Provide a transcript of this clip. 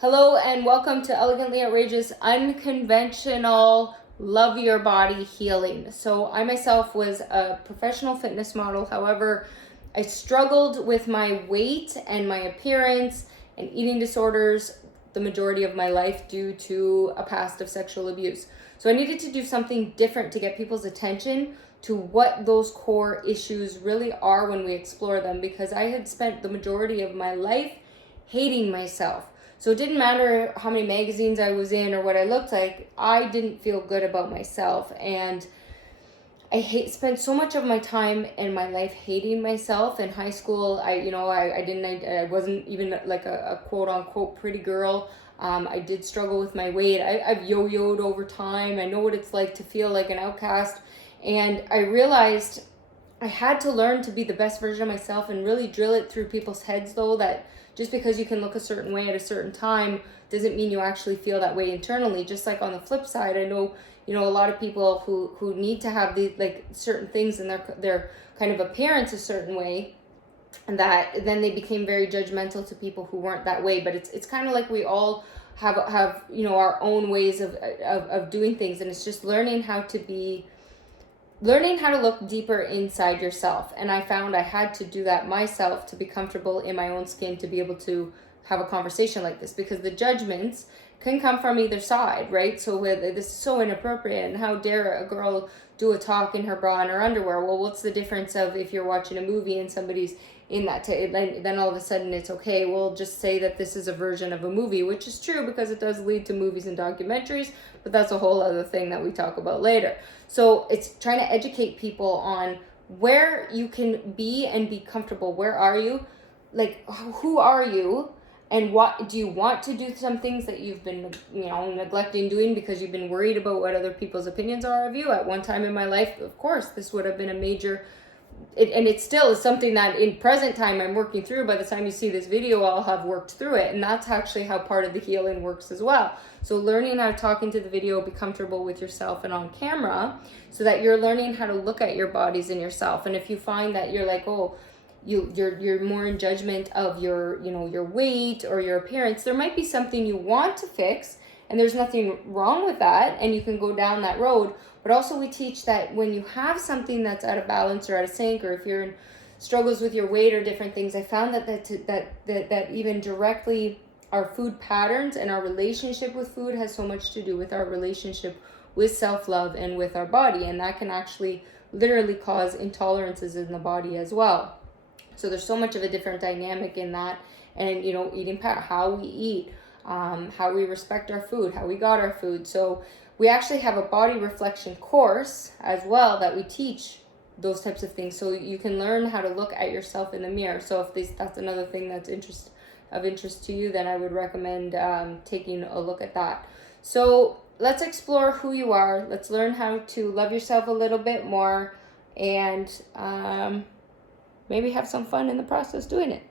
Hello and welcome to Elegantly Outrageous Unconventional Love Your Body Healing. So I myself was a professional fitness model. However, I struggled with my weight and my appearance and eating disorders the majority of my life due to a past of sexual abuse. So I needed to do something different to get people's attention to what those core issues really are when we explore them, because I had spent the majority of my life hating myself. So it didn't matter how many magazines I was in or what I looked like. I didn't feel good about myself, and spent so much of my time in my life hating myself. In high school, I wasn't even like a quote unquote pretty girl. I did struggle with my weight. I've yo-yoed over time. I know what it's like to feel like an outcast, and I realized I had to learn to be the best version of myself and really drill it through people's heads, though, that just because you can look a certain way at a certain time doesn't mean you actually feel that way internally. Just like on the flip side, I know, a lot of people who need to have these like certain things in their kind of appearance a certain way, and that then they became very judgmental to people who weren't that way. But it's kind of like we all have our own ways of doing things, and it's just learning how to look deeper inside yourself. And I found I had to do that myself to be comfortable in my own skin, to be able to have a conversation like this, because the judgments can come from either side, right? So this is so inappropriate, and how dare a girl do a talk in her bra and her underwear? Well, what's the difference of if you're watching a movie and somebody's in that then all of a sudden it's okay? We'll just say that this is a version of a movie, which is true because it does lead to movies and documentaries, but that's a whole other thing that we talk about later. So it's trying to educate people on where you can be and be comfortable. Where are you? Like, who are you? And what do you want to do? Some things that you've been, neglecting doing because you've been worried about what other people's opinions are of you. At one time in my life, of course, this would have been a major, and it still is something that in present time I'm working through. By the time you see this video, I'll have worked through it. And that's actually how part of the healing works as well. So learning how to talk into the video, be comfortable with yourself and on camera, so that you're learning how to look at your bodies and yourself. And if you find that you're like, oh, you're more in judgment of your weight or your appearance, there might be something you want to fix, and there's nothing wrong with that, and you can go down that road. But also we teach that when you have something that's out of balance or out of sync, or if you're in struggles with your weight or different things, I found that even directly our food patterns and our relationship with food has so much to do with our relationship with self-love and with our body, and that can actually literally cause intolerances in the body as well. So there's so much of a different dynamic in that, and eating how we eat, how we respect our food, how we got our food. So we actually have a body reflection course as well that we teach those types of things, so you can learn how to look at yourself in the mirror. So if that's another thing that's of interest to you, then I would recommend taking a look at that. So let's explore who you are. Let's learn how to love yourself a little bit more, and maybe have some fun in the process doing it.